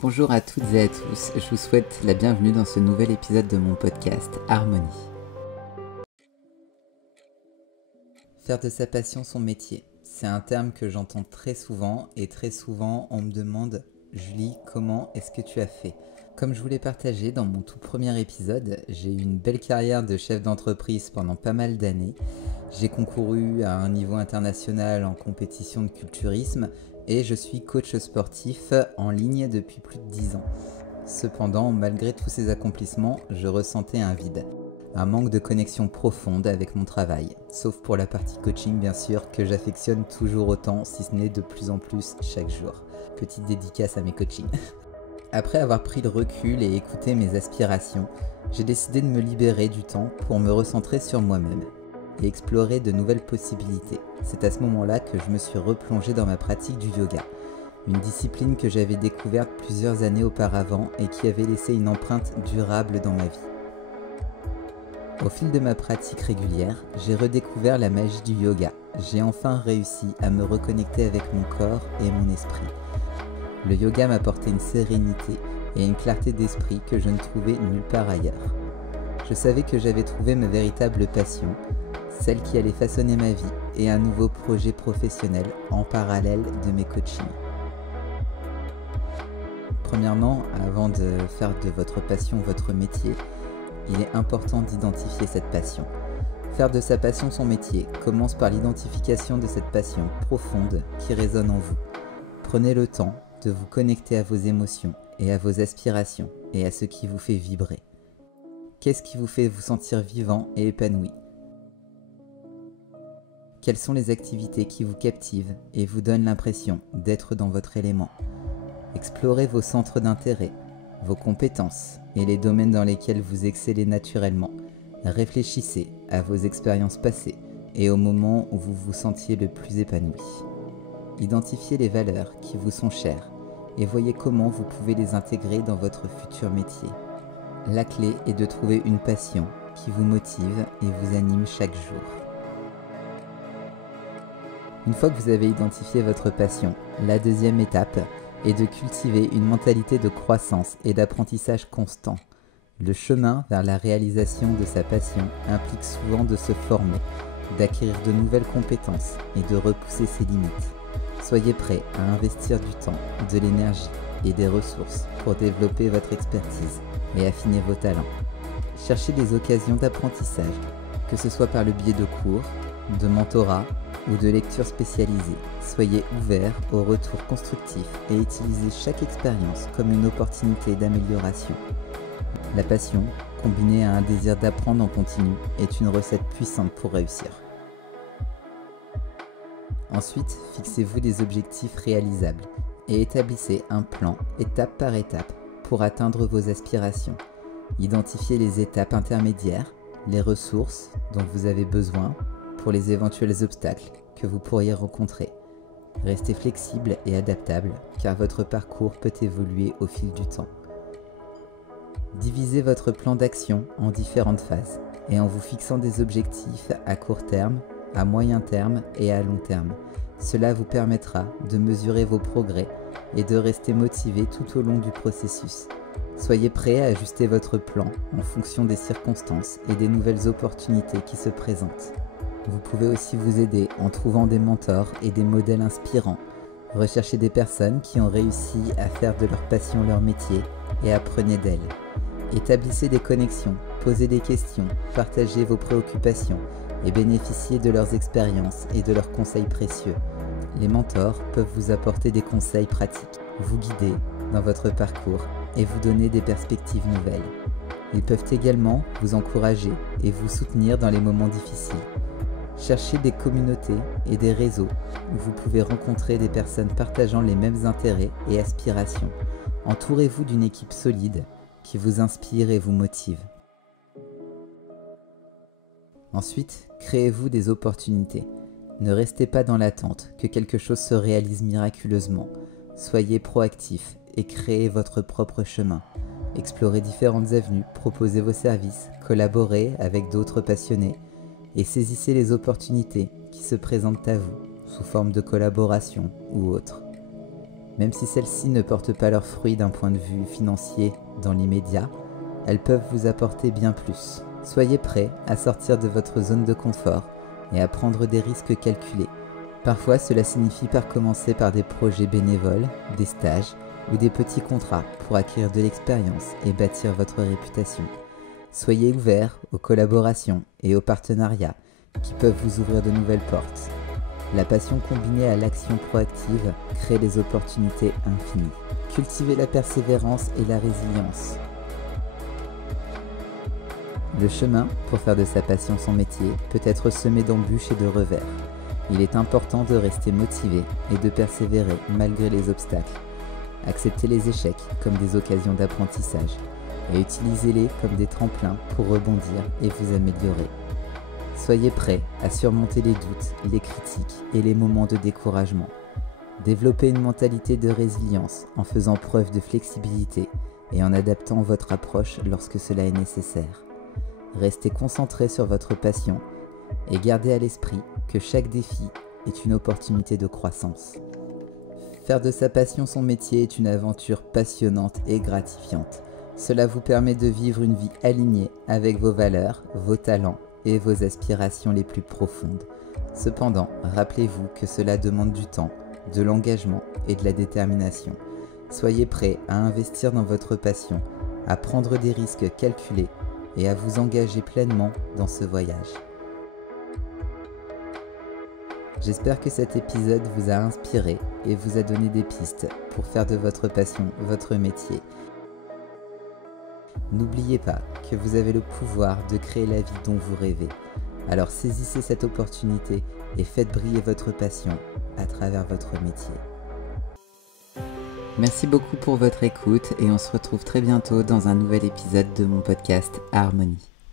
Bonjour à toutes et à tous, je vous souhaite la bienvenue dans ce nouvel épisode de mon podcast Harmonie. Faire de sa passion son métier, c'est un terme que j'entends très souvent et très souvent on me demande « Julie, comment est-ce que tu as fait ?» Comme je vous l'ai partagé dans mon tout premier épisode, j'ai eu une belle carrière de chef d'entreprise pendant pas mal d'années. J'ai concouru à un niveau international en compétition de culturisme et je suis coach sportif en ligne depuis plus de 10 ans. Cependant, malgré tous ces accomplissements, je ressentais un vide, un manque de connexion profonde avec mon travail, sauf pour la partie coaching bien sûr, que j'affectionne toujours autant, si ce n'est de plus en plus chaque jour. Petite dédicace à mes coachings. Après avoir pris le recul et écouté mes aspirations, j'ai décidé de me libérer du temps pour me recentrer sur moi-même et explorer de nouvelles possibilités. C'est à ce moment-là que je me suis replongé dans ma pratique du yoga, une discipline que j'avais découverte plusieurs années auparavant et qui avait laissé une empreinte durable dans ma vie. Au fil de ma pratique régulière, j'ai redécouvert la magie du yoga. J'ai enfin réussi à me reconnecter avec mon corps et mon esprit. Le yoga m'apportait une sérénité et une clarté d'esprit que je ne trouvais nulle part ailleurs. Je savais que j'avais trouvé ma véritable passion, celle qui allait façonner ma vie et un nouveau projet professionnel en parallèle de mes coachings. Premièrement, avant de faire de votre passion votre métier, il est important d'identifier cette passion. Faire de sa passion son métier commence par l'identification de cette passion profonde qui résonne en vous. Prenez le temps de vous connecter à vos émotions et à vos aspirations et à ce qui vous fait vibrer. Qu'est-ce qui vous fait vous sentir vivant et épanoui ? Quelles sont les activités qui vous captivent et vous donnent l'impression d'être dans votre élément ? Explorez vos centres d'intérêt, vos compétences et les domaines dans lesquels vous excellez naturellement. Réfléchissez à vos expériences passées et aux moments où vous vous sentiez le plus épanoui. Identifiez les valeurs qui vous sont chères et voyez comment vous pouvez les intégrer dans votre futur métier. La clé est de trouver une passion qui vous motive et vous anime chaque jour. Une fois que vous avez identifié votre passion, la deuxième étape est de cultiver une mentalité de croissance et d'apprentissage constant. Le chemin vers la réalisation de sa passion implique souvent de se former, d'acquérir de nouvelles compétences et de repousser ses limites. Soyez prêt à investir du temps, de l'énergie et des ressources pour développer votre expertise et affiner vos talents. Cherchez des occasions d'apprentissage, que ce soit par le biais de cours, de mentorat ou de lectures spécialisées. Soyez ouvert aux retours constructifs et utilisez chaque expérience comme une opportunité d'amélioration. La passion, combinée à un désir d'apprendre en continu, est une recette puissante pour réussir. Ensuite, fixez-vous des objectifs réalisables et établissez un plan étape par étape pour atteindre vos aspirations. Identifiez les étapes intermédiaires, les ressources dont vous avez besoin pour les éventuels obstacles que vous pourriez rencontrer. Restez flexible et adaptable car votre parcours peut évoluer au fil du temps. Divisez votre plan d'action en différentes phases et en vous fixant des objectifs à court terme, à moyen terme et à long terme. Cela vous permettra de mesurer vos progrès et de rester motivé tout au long du processus. Soyez prêt à ajuster votre plan en fonction des circonstances et des nouvelles opportunités qui se présentent. Vous pouvez aussi vous aider en trouvant des mentors et des modèles inspirants. Recherchez des personnes qui ont réussi à faire de leur passion leur métier et apprenez d'elles. Établissez des connexions, posez des questions, partagez vos préoccupations et bénéficiez de leurs expériences et de leurs conseils précieux. Les mentors peuvent vous apporter des conseils pratiques, vous guider dans votre parcours et vous donner des perspectives nouvelles. Ils peuvent également vous encourager et vous soutenir dans les moments difficiles. Cherchez des communautés et des réseaux où vous pouvez rencontrer des personnes partageant les mêmes intérêts et aspirations. Entourez-vous d'une équipe solide qui vous inspire et vous motive. Ensuite, créez-vous des opportunités. Ne restez pas dans l'attente que quelque chose se réalise miraculeusement. Soyez proactif et créez votre propre chemin. Explorez différentes avenues, proposez vos services, collaborez avec d'autres passionnés et saisissez les opportunités qui se présentent à vous sous forme de collaboration ou autre. Même si celles-ci ne portent pas leurs fruits d'un point de vue financier dans l'immédiat, elles peuvent vous apporter bien plus. Soyez prêts à sortir de votre zone de confort et à prendre des risques calculés. Parfois, cela signifie commencer par des projets bénévoles, des stages ou des petits contrats pour acquérir de l'expérience et bâtir votre réputation. Soyez ouverts aux collaborations et aux partenariats qui peuvent vous ouvrir de nouvelles portes. La passion combinée à l'action proactive crée des opportunités infinies. Cultivez la persévérance et la résilience. Le chemin pour faire de sa passion son métier peut être semé d'embûches et de revers. Il est important de rester motivé et de persévérer malgré les obstacles. Acceptez les échecs comme des occasions d'apprentissage et utilisez-les comme des tremplins pour rebondir et vous améliorer. Soyez prêts à surmonter les doutes, les critiques et les moments de découragement. Développez une mentalité de résilience en faisant preuve de flexibilité et en adaptant votre approche lorsque cela est nécessaire. Restez concentré sur votre passion et gardez à l'esprit que chaque défi est une opportunité de croissance. Faire de sa passion son métier est une aventure passionnante et gratifiante. Cela vous permet de vivre une vie alignée avec vos valeurs, vos talents et vos aspirations les plus profondes. Cependant, rappelez-vous que cela demande du temps, de l'engagement et de la détermination. Soyez prêts à investir dans votre passion, à prendre des risques calculés et à vous engager pleinement dans ce voyage. J'espère que cet épisode vous a inspiré et vous a donné des pistes pour faire de votre passion votre métier. N'oubliez pas que vous avez le pouvoir de créer la vie dont vous rêvez. Alors saisissez cette opportunité et faites briller votre passion à travers votre métier. Merci beaucoup pour votre écoute et on se retrouve très bientôt dans un nouvel épisode de mon podcast Harmonie.